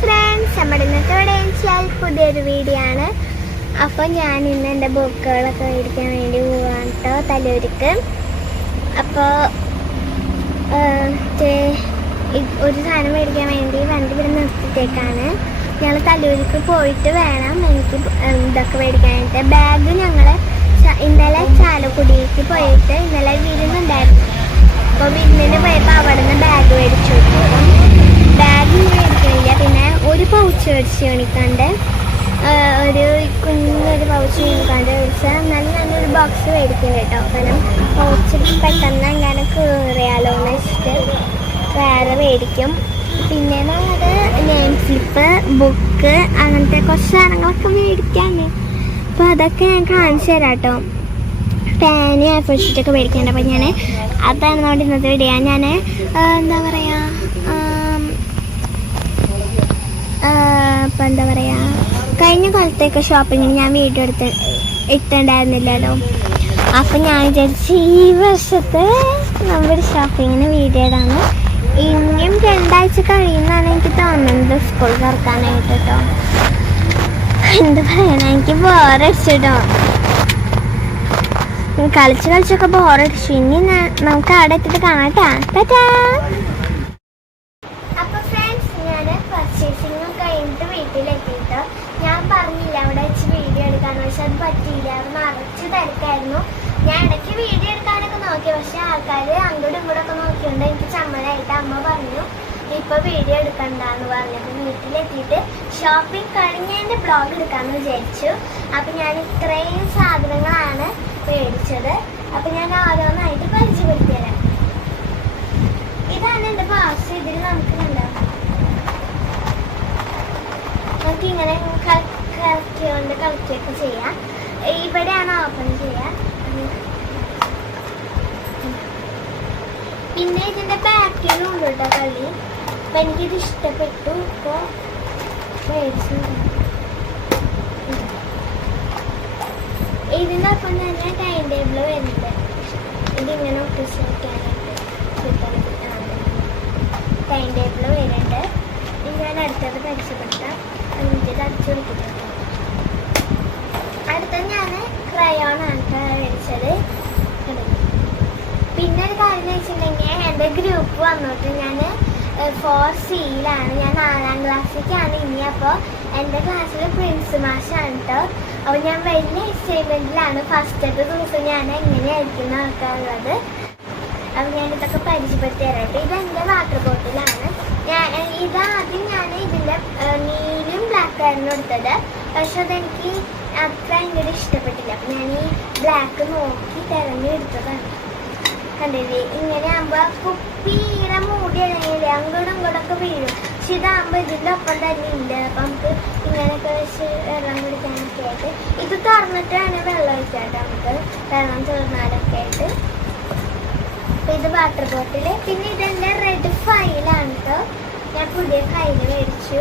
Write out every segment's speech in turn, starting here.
Friends നമ്മുടെ ഇന്നത്തെ ഇവിടെ വെച്ചാൽ പുതിയൊരു വീഡിയോ ആണ്. അപ്പോൾ ഞാൻ ഇന്ന് എന്റെ ബുക്കുകളൊക്കെ മേടിക്കാൻ വേണ്ടി പോവാണ് കേട്ടോ തലൂർക്ക് അപ്പോൾ ഒരു സാധനം മേടിക്കാൻ വേണ്ടി വണ്ടി ഇവിടെ നിർത്തിയിട്ടേക്കാണ്. ഞങ്ങൾ തലൂർക്ക് പോയിട്ട് വേണം. എനിക്ക് ഇതൊക്കെ മേടിക്കാനായിട്ട്. ബാഗ് ഞങ്ങൾ ഇന്നലെ ചാലക്കുടിക്ക് പോയിട്ട് ഇന്നലെ വിരുന്നുണ്ടായിരുന്നു അപ്പോൾ വിരുന്നിന് പോയപ്പോൾ അവിടെ നിന്ന് ബാഗ് മേടിച്ചു അപ്പം ബാഗ് മേടിക്കണില്ല പിന്നെ മേടിച്ച് കാണിക്കാണ്ട് ഒരു കുഞ്ഞൊരു പൗച്ച് കാണിക്കാണ്ട് വെച്ചാൽ നല്ല നല്ലൊരു ബോക്സ് മേടിക്കും കേട്ടോ. കാരണം പൗച്ച് പെട്ടെന്ന് അങ്ങനെ കയറിയാലോ എന്ന് വെച്ചിട്ട് വേറെ മേടിക്കും. പിന്നെ അത് നെയിം സ്ലിപ്പ് ബുക്ക് അങ്ങനത്തെ കുറച്ച് സാധനങ്ങളൊക്കെ മേടിക്കാണ് അപ്പോൾ അതൊക്കെ ഞാൻ കാണിച്ചു തരാം കേട്ടോ പാന് ഫുഡ്ഷീറ്റൊക്കെ മേടിക്കാനുണ്ട് അപ്പോൾ ഞാൻ അതാണ് നമ്മുടെ ഇന്നത്തെ വീഡിയോ ഞാൻ എന്താ പറയുക ഇപ്പം എന്താ പറയുക കഴിഞ്ഞ കാലത്തേക്ക് ഷോപ്പിങ്ങിന് ഞാൻ വീഡിയോ എടുത്ത് ഇട്ടുണ്ടായിരുന്നില്ലല്ലോ അപ്പം ഞാൻ വിചാരിച്ച് ഈ വർഷത്തെ നമ്മുടെ ഷോപ്പിങ്ങിന് വീഡിയോ ഇടാണ് ഇനിയും രണ്ടാഴ്ച കഴിയുന്നതാണ് എനിക്ക് തോന്നുന്നത് സ്കൂൾ തുറക്കാനായിട്ട് കേട്ടോ എന്താ പറയണം എനിക്ക് ബോറടിച്ചിട്ടോ കളിച്ച് കളിച്ചൊക്കെ ബോറടിച്ചു ഇനി നമുക്ക് അവിടെ എത്തിയിട്ട് കാണാട്ടാ ടാറ്റാ അപ്പൊ ഫ്രണ്ട്സ് ഞാൻ പർച്ചേസിങ് കഴിഞ്ഞിട്ട് വീട്ടിലെത്തിയിട്ട് ഞാൻ പറഞ്ഞില്ല അവിടെ വെച്ച് വീഡിയോ എടുക്കാൻ പക്ഷെ അത് പറ്റിയില്ല അത് നിറച്ച് തിരക്കായിരുന്നു ഞാൻ ഇടയ്ക്ക് വീഡിയോ നോക്കി. പക്ഷെ ആൾക്കാർ അങ്ങോട്ടും ഇങ്ങോട്ടൊക്കെ നോക്കിയോണ്ട് എനിക്ക് ചമ്മലായിട്ട് അമ്മ പറഞ്ഞു ഇപ്പൊ വീഡിയോ എടുക്കണ്ടെന്ന് പറഞ്ഞപ്പോൾ വീട്ടിലെത്തിയിട്ട് ഷോപ്പിംഗ് കഴിഞ്ഞതിന്റെ ബ്ലോഗ് എടുക്കാന്ന് വിചാരിച്ചു. അപ്പൊ ഞാൻ ഇത്രയും സാധനങ്ങളാണ് മേടിച്ചത്. അപ്പൊ ഞാൻ ഓരോന്നായിട്ട് പരിചയപ്പെടുത്തി തരാം ഇതാണ് എന്റെ ബോക്സ് ഇതിൽ നമുക്ക് ഇങ്ങനെ കളിക്കൊണ്ട് കളിക്കുകയൊക്കെ ചെയ്യാം. ഇവിടെയാണ് ഓപ്പൺ ചെയ്യാം പിന്നെ ബാക്കിലും ഉണ്ട് കളി. അപ്പൊ എനിക്കിത് ഇഷ്ടപ്പെട്ടു. ഇപ്പൊ മേടിച്ചു ഇതിനൊപ്പം തന്നെ ടൈം ടേബിൾ വരുന്നത് ഇതിങ്ങനെ ഒട്ടിച്ച് ടൈം ടേബിൾ വരുന്നുണ്ട്. ഞാൻ അടുത്തത് പരിചയപ്പെടുത്താം. അതിന്റെ അടിച്ചു കൊടുത്തിട്ടുണ്ട്. അടുത്തത് ഞാൻ ക്രയോൺ ആണ് ട്ടോ മേടിച്ചത്. കണ്ടോ? പിന്നെ ഒരു കാര്യം വെച്ചിട്ടുണ്ടെങ്കിൽ എന്റെ ഗ്രൂപ്പ് വന്നിട്ട്. ഞാൻ ഫോർ സിയിലാണ് ഞാൻ നാലാം ക്ലാസ്സിലേക്കാണ് ഇനി. അപ്പോൾ എന്റെ ക്ലാസ്സിൽ പ്രിൻസ് മാഷാണ് കേട്ടോ അപ്പോൾ ഞാൻ വലിയ എക്സൈറ്റ്മെന്റിലാണ് ഫസ്റ്റത്തെ ദിവസം ഞാൻ എങ്ങനെയായിരിക്കും നോക്കാറുള്ളത് അപ്പോൾ ഞാൻ ഇതൊക്കെ പരിചയപ്പെടുത്തി തരാം ഇത് എന്റെ വാട്ടർ ബോട്ടിലാണ് ഞാൻ ഇതാദ്യം ഞാൻ ഇതിന്റെ നീലും ബ്ലാക്ക് ആയിരുന്നു എടുത്തത് പക്ഷെ അതെനിക്ക് അത്ര ഭയങ്കര ഇഷ്ടപ്പെട്ടില്ല. അപ്പം ഞാൻ ഈ ബ്ലാക്ക് നോക്കി തിരഞ്ഞെടുത്തതാണ്. കണ്ടില്ലേ? ഇങ്ങനെ ആകുമ്പോ കുപ്പിയുടെ മൂടി അല്ലെങ്കിൽ അങ്ങോട്ടും ഇങ്ങോട്ടൊക്കെ വീഴും. പക്ഷെ ഇതാകുമ്പോ ഇതിന്റെ ഒപ്പം തന്നെ ഉണ്ട് അപ്പൊ നമുക്ക് ഇങ്ങനെയൊക്കെ വെച്ച് വെള്ളം കുടിക്കാനൊക്കെ ആയിട്ട് ഇത് തുറന്നിട്ടാണ് വെള്ളം ഒഴിച്ചാട്ട് നമുക്ക്. വെള്ളം തുറന്നാലൊക്കെ ആയിട്ട്. അപ്പൊ ഇത് വാട്ടർ ബോട്ടിൽ പിന്നെ ഇതെന്റെ റെഡ് ഫയലാണ് കേട്ടോ ഞാൻ പുതിയ ഫയൽ മേടിച്ചു.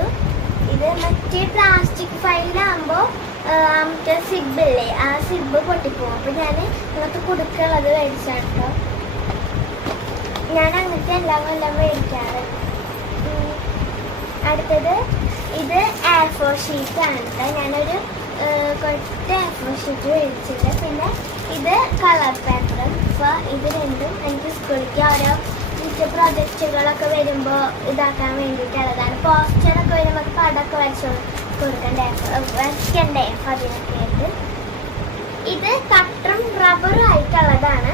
ഇത് മറ്റേ പ്ലാസ്റ്റിക് ഫയലാകുമ്പോൾ മറ്റേ സിബ് ഇല്ലേ? ആ സിബ് പൊട്ടിപ്പോകും അപ്പൊ ഞാൻ ഇങ്ങനത്തെ കുടുക്കുള്ളത് മേടിച്ചാണ് കേട്ടോ ഞാൻ അങ്ങനത്തെ എല്ലാം മേടിക്കാറ് അടുത്തത് ഇത് ആഫോ ആണ് കേട്ടോ ഞാനൊരു കുറച്ച് ആഫോ ഷീറ്റ് മേടിച്ചിട്ട് പിന്നെ ഇത് കളർ പേപ്പർ അപ്പോൾ ഇത് രണ്ടും എനിക്ക് സ്കൂളിലേക്ക് ഓരോ മിക്ക പ്രൊജക്റ്റുകളൊക്കെ വരുമ്പോൾ ഇതാക്കാൻ വേണ്ടിയിട്ടുള്ളതാണ് പോസ്റ്ററൊക്കെ വരുമ്പോൾ പടമൊക്കെ വരച്ചു കൊടുക്കണ്ടേ? വരയ്ക്കണ്ടേ? അപ്പം അതിനൊക്കെ ആയിട്ട്. ഇത് കട്ടറും റബ്ബറും ആയിട്ടുള്ളതാണ്.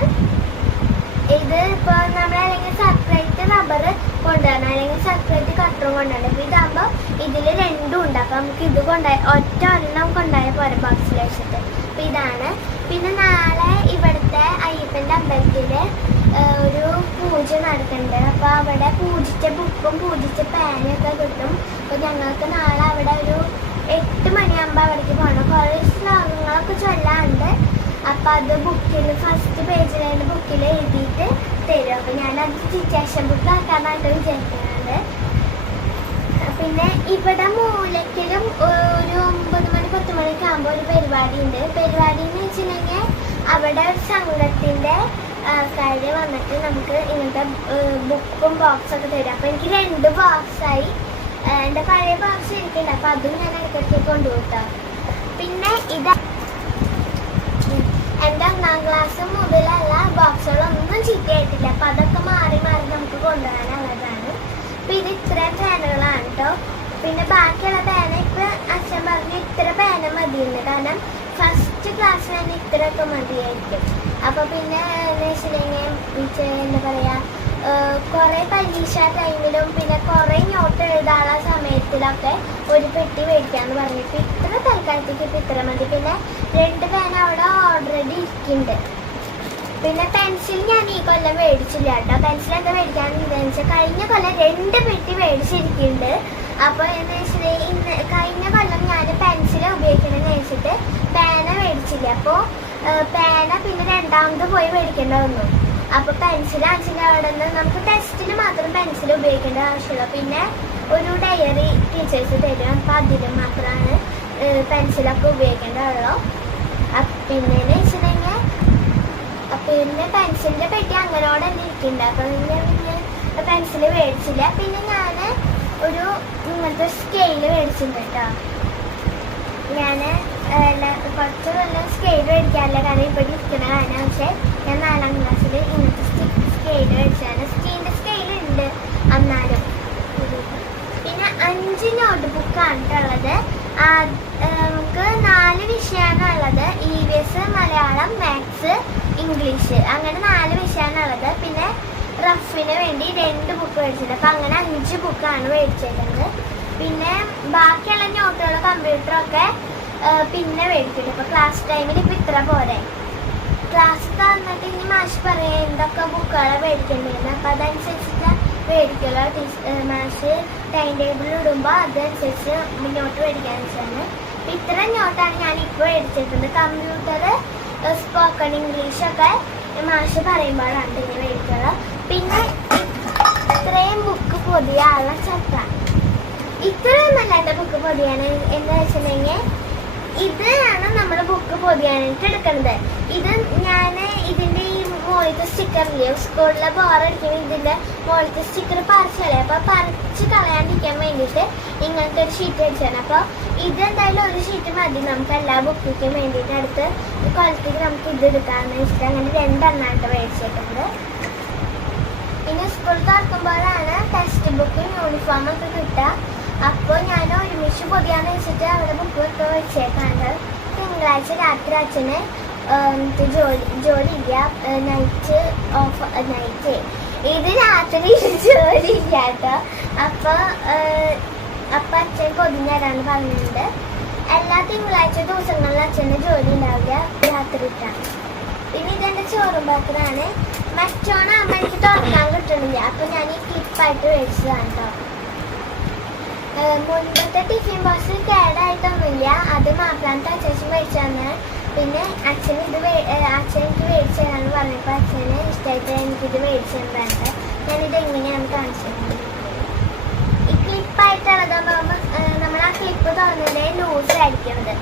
ഇത് ഇപ്പോൾ നമ്മൾ അല്ലെങ്കിൽ സെപ്പറേറ്റ് റബ്ബർ കൊണ്ടുവരണം. അല്ലെങ്കിൽ സെപ്പറേറ്റ് കട്ടറും കൊണ്ടുവരണം. അപ്പോൾ ഇതാകുമ്പോൾ ഇതിൽ രണ്ടും ഉണ്ട്. അപ്പോൾ നമുക്ക് ഇത് കൊണ്ടുപോയി ഒറ്റ ഒരെണ്ണം കൊണ്ടായ പോരെ ബോക്സിൽ വെച്ചിട്ട്. അപ്പോൾ ഇതാണ്. പിന്നെ നാളെ ഇവിടുത്തെ അയ്യപ്പന്റെ അമ്പലത്തിൽ ഒരു പൂജ നടക്കുന്നുണ്ട്. അപ്പോൾ അവിടെ പൂജിച്ച ബുക്കും പൂജിച്ച പാനൊക്കെ കിട്ടും. അപ്പോൾ ഞങ്ങൾക്ക് നാളെ അവിടെ ഒരു എട്ട് മണിയാകുമ്പോൾ അവിടേക്ക് പോകണം കുറേ ശ്ലോകങ്ങളൊക്കെ ചൊല്ലാറുണ്ട് അപ്പോൾ അത് ബുക്കിൽ ഫസ്റ്റ് പേജിലായിട്ട് ബുക്കിൽ തരും അപ്പൊ ബുക്ക് ആക്കാനായിട്ട് വിചാരിക്കുന്നത് പിന്നെ ഇവിടെ മൂലക്കിലും ഒരു ഒമ്പത് മണി പത്ത് മണിക്ക് ആകുമ്പോൾ ഒരു പരിപാടി ഉണ്ട്. പരിപാടി എന്ന് വെച്ചിട്ടുണ്ടെങ്കിൽ അവിടെ ഒരു ആൾക്കാർ വന്നിട്ട് നമുക്ക് ഇങ്ങനത്തെ ബുക്കും ബോക്സൊക്കെ തരും. അപ്പൊ എനിക്ക് രണ്ട് ബോക്സായി എന്റെ പഴയ ബോക്സ് ഇരിക്കുന്നുണ്ട്. അപ്പൊ അതും ഞാൻ ഇടയ്ക്കിടയ്ക്ക് കൊണ്ടുപോകാം പിന്നെ ഇത് എന്റെ ഒന്നാം ക്ലാസ് ചീത്തയായിട്ടില്ല അപ്പൊ അതൊക്കെ മാറി മാറി നമുക്ക് കൊണ്ടുപോകാനുള്ളതാണ് അപ്പൊ ഇത് ഇത്രയും പേനകളാണ് കേട്ടോ പിന്നെ ബാക്കിയുള്ള പേന ഇപ്പൊ അച്ഛൻ പറഞ്ഞു ഇത്ര പേന മതിയെന്ന്. കാരണം ഫസ്റ്റ് ക്ലാസ് തന്നെ ഇത്രയൊക്കെ മതിയായിരിക്കും. അപ്പൊ പിന്നെ എന്ന് വെച്ചിട്ടുണ്ടെങ്കിൽ എന്താ പറയാ കുറെ പരീക്ഷ ടൈമിലും പിന്നെ കുറെ നോട്ട് എഴുതാനുള്ള സമയത്തിലൊക്കെ ഒരു പെട്ടി മേടിക്കാന്ന് പറഞ്ഞിട്ട് ഇത്ര തൽക്കാലത്തേക്ക് ഇപ്പൊ ഇത്ര മതി. പിന്നെ രണ്ട് പേന അവിടെ ഓൾറെഡി ഇരിക്കുന്നുണ്ട്. പിന്നെ പെൻസിൽ ഞാൻ ഈ കൊല്ലം മേടിച്ചില്ല കേട്ടോ. പെൻസിൽ എന്താ മേടിക്കാന്ന് വെച്ചാൽ കഴിഞ്ഞ കൊല്ലം രണ്ട് പെട്ടി മേടിച്ചിരിക്കുന്നുണ്ട്. അപ്പൊ എന്ന് വെച്ചിട്ടുണ്ടെങ്കിൽ ഇന്ന് കഴിഞ്ഞ കൊല്ലം ഞാൻ പെൻസിൽ ഉപയോഗിക്കണമെന്ന് വെച്ചിട്ട് പേന മേടിച്ചില്ല. അപ്പോൾ പേന പിന്നെ രണ്ടാമത് പോയി മേടിക്കേണ്ട വന്നു. അപ്പൊ പെൻസിൽ അച്ഛന്റെ അവിടെ നിന്ന് നമുക്ക് ടെസ്റ്റിന് മാത്രം പെൻസിൽ ഉപയോഗിക്കേണ്ട ആവശ്യമുള്ളൂ പിന്നെ ഒരു ഡയറി ടീച്ചേഴ്സ് തരും. അപ്പൊ അതിൽ മാത്രമാണ് പെൻസിലൊക്കെ ഉപയോഗിക്കേണ്ടതുള്ളൂ പിന്നെ പിന്നെ പെൻസിലിന്റെ പെട്ടി അങ്ങനോടെ തന്നെ ഇരിക്കുന്നുണ്ട്. അപ്പം പിന്നെ പിന്നെ പെൻസിൽ മേടിച്ചില്ല. പിന്നെ ഞാൻ ഒരു ഇങ്ങനത്തെ സ്കെയിൽ മേടിച്ചിട്ടുണ്ട് കേട്ടോ ഞാൻ കുറച്ച് നല്ല സ്കെയിൽ മേടിക്കാറില്ല. കാരണം ഇപ്പോൾ ഇരിക്കുന്ന കാരണം പക്ഷേ ഞാൻ നാലാം ക്ലാസ്സിൽ ഇങ്ങനത്തെ സ്കെയിൽ മേടിച്ചാണ് സ്റ്റീലിന്റെ സ്കെയിൽ ഉണ്ട് അന്നാലും. പിന്നെ അഞ്ച് നോട്ട് ബുക്കാണ് ഉള്ളത്. നമുക്ക് നാല് വിഷയമാണ് ഉള്ളത്. E V S Malayalam maths English. അങ്ങനെ നാല് വിഷയമാണ് ഉള്ളത് പിന്നെ റഫിന് വേണ്ടി രണ്ട് ബുക്ക് മേടിച്ചിട്ടുണ്ട്. അപ്പം അങ്ങനെ അഞ്ച് ബുക്കാണ് മേടിച്ചേക്കുന്നത്. പിന്നെ ബാക്കിയുള്ള നോട്ടുകൾ കമ്പ്യൂട്ടറൊക്കെ പിന്നെ മേടിക്കുന്നുണ്ട് ഇപ്പോൾ ക്ലാസ് ടൈമിൽ ഇപ്പം ഇത്ര പോരെ. ക്ലാസ് തന്നിട്ട് ഇനി മാഷ് പറയാം എന്തൊക്കെ ബുക്കുകളാണ് മേടിക്കേണ്ടിരുന്നത് അപ്പം അതനുസരിച്ചിട്ട് മേടിക്കുള്ളൂ ടീച്ചർ മാഷ് ടൈം ടേബിൾ ഇടുമ്പോൾ അതനുസരിച്ച് നോട്ട് മേടിക്കാൻ വെച്ചാണ്. ഇത്ര നോട്ടാണ് ഞാൻ ഇപ്പോൾ മേടിച്ചിട്ടുണ്ട്. കമ്പ്യൂട്ടർ സ്പോക്കൺ ഇംഗ്ലീഷൊക്കെ മാഷ് പറയുമ്പോഴാണ് ഇങ്ങനെ എഴുതുന്നത് പിന്നെ ഇത്രയും ബുക്ക് പൊതിയ ആളെ ചക്ക ഇത്രയൊന്നല്ല എന്റെ ബുക്ക് പൊതിയാണ് എന്ന് വെച്ചിട്ടുണ്ടെങ്കിൽ ഇതാണ് നമ്മൾ ബുക്ക് പൊതിയാനായിട്ട് എടുക്കുന്നത്. ഇത് ഞാൻ ഇതിന്റെ ഈ മുകളിലത്തെ സ്റ്റിക്കർ ഇല്ലേ? സ്കൂളിലെ ബോറടിക്കുമ്പോൾ ഇതിന്റെ മോളിത്തെ സ്റ്റിക്കർ പറിച്ചല്ലേ അപ്പോൾ പറിച്ച് കളയാണ്ടിരിക്കാൻ വേണ്ടിയിട്ട് ഇങ്ങനത്തെ ഒരു ഷീറ്റ് അടിച്ചാണ് അപ്പോൾ ഇത് എന്തായാലും ഒരു ഷീറ്റ് മതി. നമുക്ക് എല്ലാ ബുക്കിനും വേണ്ടിയിട്ട് അടുത്ത് കൊലത്തേക്ക് നമുക്ക് ഇത് എടുക്കാമെന്ന് വെച്ചിട്ട് അങ്ങനെ രണ്ടെണ്ണമായിട്ട് മേടിച്ചിട്ടുണ്ട്. ഇനി സ്കൂൾ തുറക്കുമ്പോഴാണ് ടെക്സ്റ്റ് ബുക്കും യൂണിഫോമും ഒക്കെ കിട്ടുക. അപ്പോൾ ഞാൻ ഒരുമിച്ച് പൊതിയാന്ന് വെച്ചിട്ട് അവിടെ ബുക്ക് ഒക്കെ വെച്ചേക്കാണ്ട് തിങ്കളാഴ്ച രാത്രി അച്ഛന് ജോലി ജോലി ഇല്ല നൈറ്റ് ഓഫ് നൈറ്റ് ഇത് രാത്രി ജോലി ഇല്ല കേട്ടോ അപ്പോൾ അപ്പം അച്ഛൻ പൊതിഞ്ഞ് പറഞ്ഞിട്ടുണ്ട് എല്ലാ തിങ്കളാഴ്ച ദിവസങ്ങളിൽ അച്ഛന് ജോലി ഉണ്ടാവില്ല രാത്രിയിട്ടാണ് പിന്നെ ഇതെന്റെ ചോറും പാത്രമാണ് മറ്റോണാകുമ്പോ എനിക്ക് തുറക്കാൻ കിട്ടണില്ല. അപ്പൊ ഞാൻ ഈ ക്ലിപ്പായിട്ട് മേടിച്ചതാണ് കേട്ടോ മുൻപത്തെ ടിഫിൻ ബോക്സ് കേടായിട്ടൊന്നുമില്ല. അത് മാപ്പിളാന്റെ അച്ഛൻ മേടിച്ചതാണ്. പിന്നെ അച്ഛൻ ഇത് അച്ഛൻ എനിക്ക് മേടിച്ചു തരാന്ന് പറഞ്ഞപ്പോൾ അച്ഛന് ഇഷ്ടമായിട്ട് എനിക്കിത് മേടിച്ചു തന്നിട്ടുണ്ട് ഞാനിത് എങ്ങനെയാണ് കാണിച്ചത്? ഈ ക്ലിപ്പായിട്ടുള്ളതാകുമ്പോൾ നമ്മൾ ആ ക്ലിപ്പ് തോന്നുന്നത് ലൂസ് ആയിരിക്കുന്നത്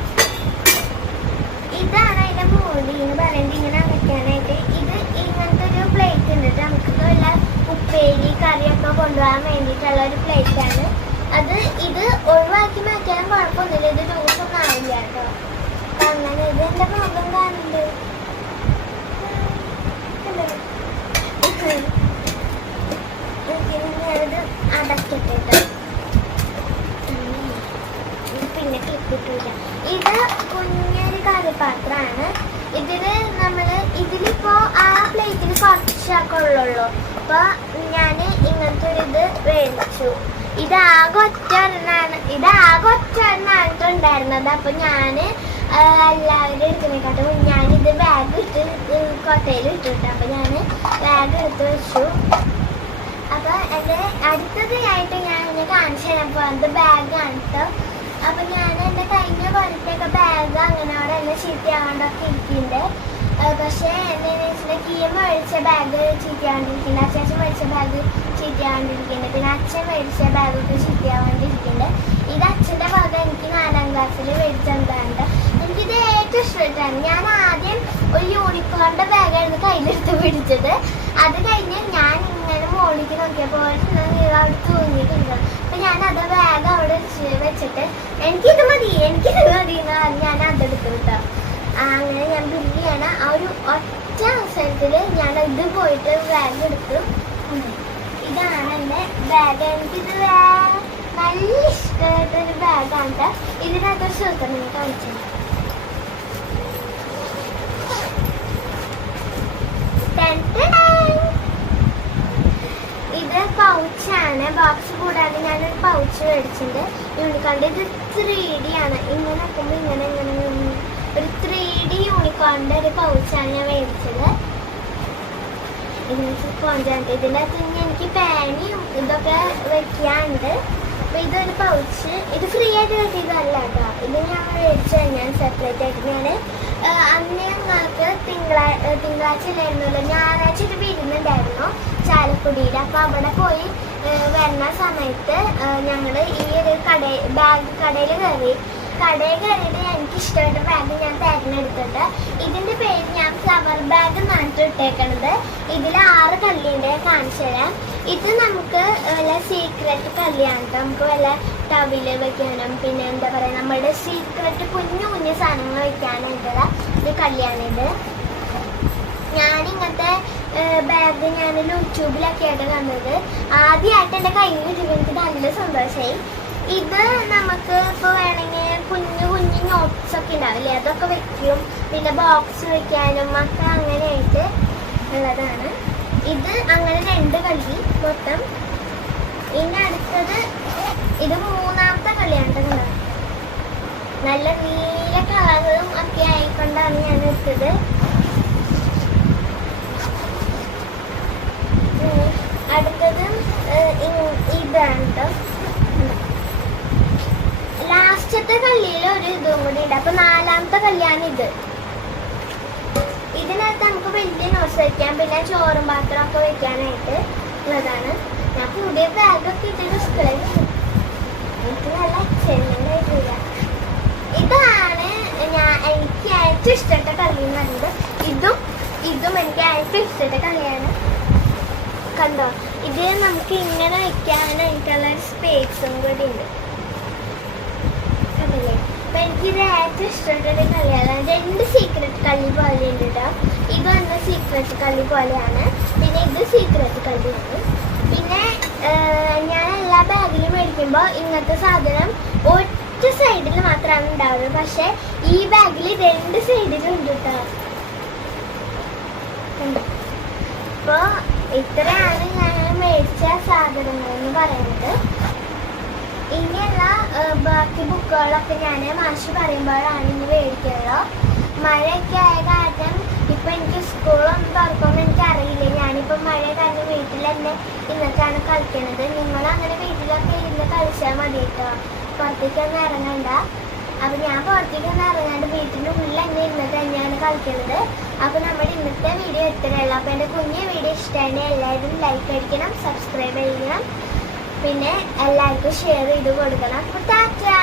ഇതാണ് അതിന്റെ മൂടി എന്ന് പറയുന്നത്. ഇങ്ങനെ അടയ്ക്കാനായിട്ട് ഇത് ഇങ്ങനത്തെ ഒരു പ്ലേറ്റ് ഉണ്ട്. നമുക്ക് വല്ല ഉപ്പേരി കറിയൊക്കെ കൊണ്ടുപോകാൻ വേണ്ടിയിട്ടുള്ള ഒരു പ്ലേറ്റ് ആണ്. അത് ഇത് ഒഴിവാക്കി മാറ്റിയാലും കുഴപ്പമൊന്നുമില്ല. ഇത് ലൂസൊന്നും ആവില്ല കേട്ടോ. പിന്നെ ക്ലിപ്പിട്ടില്ല ഇത് കുഞ്ഞൊരു കറിപാത്രമാണ് ഇതിൽ നമ്മൾ ഇതിലിപ്പോ ആ പ്ലേറ്റിൽ കുറച്ചൊക്കെ ഉള്ളൂ അപ്പൊ ഞാൻ ഇങ്ങനത്തെ ഒരു ഇത് മേടിച്ചു ഇത് ആകെ ഒറ്റ ഇത് ആകെ ഒറ്റ ഒരെണ്ണാണ് ഉണ്ടായിരുന്നത്. അപ്പൊ ഞാൻ എല്ലാവരും എടുക്കുന്നേക്കാട്ടും ഞാനിത് ബാഗ് ഇട്ട് കൊട്ടയിൽ ഇട്ടിട്ട് അപ്പം ഞാൻ ബാഗ് എടുത്ത് വെച്ചു. അപ്പൊ അടുത്തതായിട്ട് ഞാൻ എന്നെ കാണിച്ചു തരാൻ പോകുന്നത് ബാഗാണ് അപ്പം ഞാൻ എന്റെ കഴിഞ്ഞ കൊല്ലത്തെയൊക്കെ ബാഗ് അങ്ങനെ അവിടെ എന്നെ ഇരിക്കുന്നുണ്ട് പക്ഷേ എന്താണെന്ന് വെച്ചിട്ടുണ്ടെങ്കിൽ കീം മേടിച്ച ബാഗ് ചീത്തയാണ്ടിരിക്കുന്നുണ്ട് അച്ഛൻ മേടിച്ച ബാഗ് ചീത്തയാണ്ടിരിക്കുന്നുണ്ട് പിന്നെ അച്ഛൻ മേടിച്ച ബാഗൊക്കെ ചീത്തയാവാണ്ടിരിക്കുന്നുണ്ട് ഇത് അച്ഛന്റെ ഭാഗം എനിക്ക് നാലാം ക്ലാസ്സിൽ മേടിച്ചെന്താണ്ട് എനിക്കിത് ഏറ്റവും ഞാൻ ആദ്യം ഒരു യൂണിക്കോണിന്റെ ബാഗായിരുന്നു കയ്യിലെടുത്ത് പിടിച്ചത്. അത് കഴിഞ്ഞ് ഞാൻ ഇങ്ങനെ മോളിലേക്ക് നോക്കിയപ്പോൾ അവിടെ തൂങ്ങിയിട്ടുണ്ട്. അപ്പൊ ഞാൻ അത് ബാഗ് അവിടെ വെച്ചിട്ട് എനിക്കിത് മതി എനിക്കിത് മതി എന്ന് പറഞ്ഞ് ഞാൻ അതെടുത്ത് കേട്ടോ. അങ്ങനെ ഞാൻ ബില്ലിയാണ് ആ ഒരു ഒറ്റ അവസരത്തിൽ ഞാൻ ഇത് പോയിട്ട് ബാഗ് എടുത്തു. ഇതാണ് എന്റെ ബാഗ് എനിക്കിത് നല്ല ഇഷ്ടമായിട്ടൊരു ബാഗാണ് ഇതിനകത്ത് ഇതിനകത്തൊരു സൂത്രം ഞാൻ ഇത് പൗച്ചാണ്. ബോക്സ് കൂടാതെ ഞാനൊരു പൗച്ച് മേടിച്ചിട്ടുണ്ട്. യൂണിക്കോണിന്റെ ഇത് ത്രീ ഡി ആണ്. ഇങ്ങനെ നോക്കുമ്പോ ഇങ്ങനെ ഇങ്ങനെ. ഒരു ത്രീ ഡി യൂണിക്കോണിന്റെ ഒരു പൗച്ചാണ് ഞാൻ മേടിച്ചത്. അകത്ത് ഇനി എനിക്ക് പാനിയും ഇതൊക്കെ വെക്കാനുണ്ട്. അപ്പൊ ഇതൊരു പൗച്ച്. ഇത് ഫ്രീ ആയിട്ട് കിട്ടിയതല്ല കേട്ടോ. ഇത് ഞാൻ മേടിച്ചു ഞാൻ സെപ്പറേറ്റ് ആയിട്ട്. ഞാൻ അന്ന് ഞങ്ങൾക്ക് തിങ്കളാഴ്ച തിങ്കളാഴ്ച അല്ലായിരുന്നല്ലോ ഞായറാഴ്ച ഒരു വിരുന്നുണ്ടായിരുന്നു ചാലക്കുടിയിൽ. അപ്പൊ അവിടെ പോയി വരുന്ന സമയത്ത് ഞങ്ങൾ ഈ ഒരു കട ബാഗ് കടയിൽ കയറി. കടയിൽ കയറിയിട്ട് ഇഷ്ടപ്പെട്ട ബാഗ് ഞാൻ തിരഞ്ഞെടുത്തിട്ട് ഇതിന്റെ പേര് ഞാൻ ഫ്ലവർ ബാഗ് എന്നാണ് ഇട്ടേക്കണത്. ഇതിൽ ആറ് കല്ലിന്റെ കാണിച്ചു തരാം. ഇത് നമുക്ക് വല്ല സീക്രട്ട് കല്ലിയാണ്. നമുക്ക് വല്ല ടവിൽ വെക്കാനും പിന്നെ എന്താ പറയുക നമ്മുടെ സീക്രട്ട് കുഞ്ഞു കുഞ്ഞു സാധനങ്ങൾ വെക്കാനായിട്ടുള്ള ഒരു കള്ളിയാണിത്. ഞാൻ ഇങ്ങനത്തെ ബാഗ് ഞാൻ യൂട്യൂബിലൊക്കെ ആയിട്ട് കണ്ടത്. ആദ്യമായിട്ട് എന്റെ കയ്യിൽ കിട്ടിയപ്പോൾ എനിക്ക് നല്ല സന്തോഷമായി ഇത് നമുക്ക് ഇപ്പൊ വേണമെങ്കിൽ കുഞ്ഞു കുഞ്ഞു നോട്ട്സ് ഒക്കെ ഉണ്ടാവില്ലേ? അതൊക്കെ വെക്കും. പിന്നെ ബോക്സ് വെക്കാനും ഒക്കെ അങ്ങനെയായിട്ട് ഉള്ളതാണ്. ഇത് അങ്ങനെ രണ്ട് കളി മൊത്തം. ഇനി അടുത്തത് ഇത് മൂന്നാമത്തെ കളിയാണ്? നല്ല നീല കളറും ഒക്കെ ആയിക്കൊണ്ടാണ് ഞാൻ എടുത്തത് ഒരു ഇതും കൂടി ഉണ്ട്. അപ്പൊ നാലാമത്തെ കല്യാണം ഇത്. ഇതിനകത്ത് നമുക്ക് വലിയ നോട്ട്സ് വെക്കാം പിന്നെ ചോറും പാത്രം ഒക്കെ വെക്കാനായിട്ട് ഉള്ളതാണ്. ഞാൻ പുതിയ ബാഗൊക്കെ ഇട്ടിട്ട് സ്കൂളിൽ എനിക്ക് നല്ല ചെല്ലുന്നില്ല ഇതാണ് ഞാൻ എനിക്ക് ഏറ്റവും ഇഷ്ടപ്പെട്ട കളി ഇതും ഇതും എനിക്ക് ഏറ്റവും ഇഷ്ടപ്പെട്ട കളിയാണ് കണ്ടോ? ഇത് നമുക്ക് ഇങ്ങനെ വെക്കാനായിട്ടുള്ള ഒരു സ്പേസും കൂടി ഉണ്ട്. അപ്പൊ എനിക്കിത് ഏറ്റവും ഇഷ്ടപ്പെട്ട കളിയാണ്. രണ്ട് സീക്രട്ട് കളി പോലെ ഉണ്ട് കേട്ടോ ഇത് വന്ന സീക്രട്ട് കളി പോലെയാണ്. പിന്നെ ഇത് സീക്രട്ട് കളിയാണ്. പിന്നെ ഞാൻ എല്ലാ ബാഗിലും മേടിക്കുമ്പോൾ ഇങ്ങനത്തെ സാധനം ഒറ്റ സൈഡിൽ മാത്രമാണ് ഉണ്ടാവുന്നത്. പക്ഷേ ഈ ബാഗിൽ രണ്ട് സൈഡിലും ഉണ്ട് കേട്ടോ അപ്പോൾ ഇത്രയാണ് ഞാൻ മേടിച്ച സാധനങ്ങൾ പറയുന്നത്. ഇനിയുള്ള ബാക്കി ബുക്കുകളൊക്കെ ഞാൻ മാഷി പറയുമ്പോഴാണ് ഇനി മേടിക്കുള്ളൂ മഴയൊക്കെ ആയ കാരണം ഇപ്പം എനിക്ക് സ്കൂളൊന്നും തുറക്കുമെന്ന് എനിക്ക് അറിയില്ല ഞാനിപ്പോ മഴ കാരണം വീട്ടിൽ തന്നെ ഇന്നത്താണ് കളിക്കുന്നത് നിങ്ങൾ അങ്ങനെ വീട്ടിലൊക്കെ ഇരുന്ന് കളിച്ചാൽ മതി കേട്ടോ പുറത്തേക്കൊന്നും ഇറങ്ങണ്ട. അപ്പം ഞാൻ പുറത്തേക്കൊന്നും ഇറങ്ങാണ്ട് വീട്ടിന്റെ ഉള്ളിൽ തന്നെ ഇന്ന് തന്നെയാണ് കളിക്കുന്നത് അപ്പോൾ നമ്മുടെ ഇന്നത്തെ വീഡിയോ എത്രയുള്ളൂ അപ്പം എന്റെ കുഞ്ഞു വീഡിയോ ഇഷ്ടമായി എല്ലാവരും ലൈക്ക് അടിക്കണം സബ്സ്ക്രൈബ് ചെയ്യണം. പിന്നെ എല്ലാവർക്കും ഷെയർ ചെയ്ത് കൊടുക്കണം. ടാറ്റാ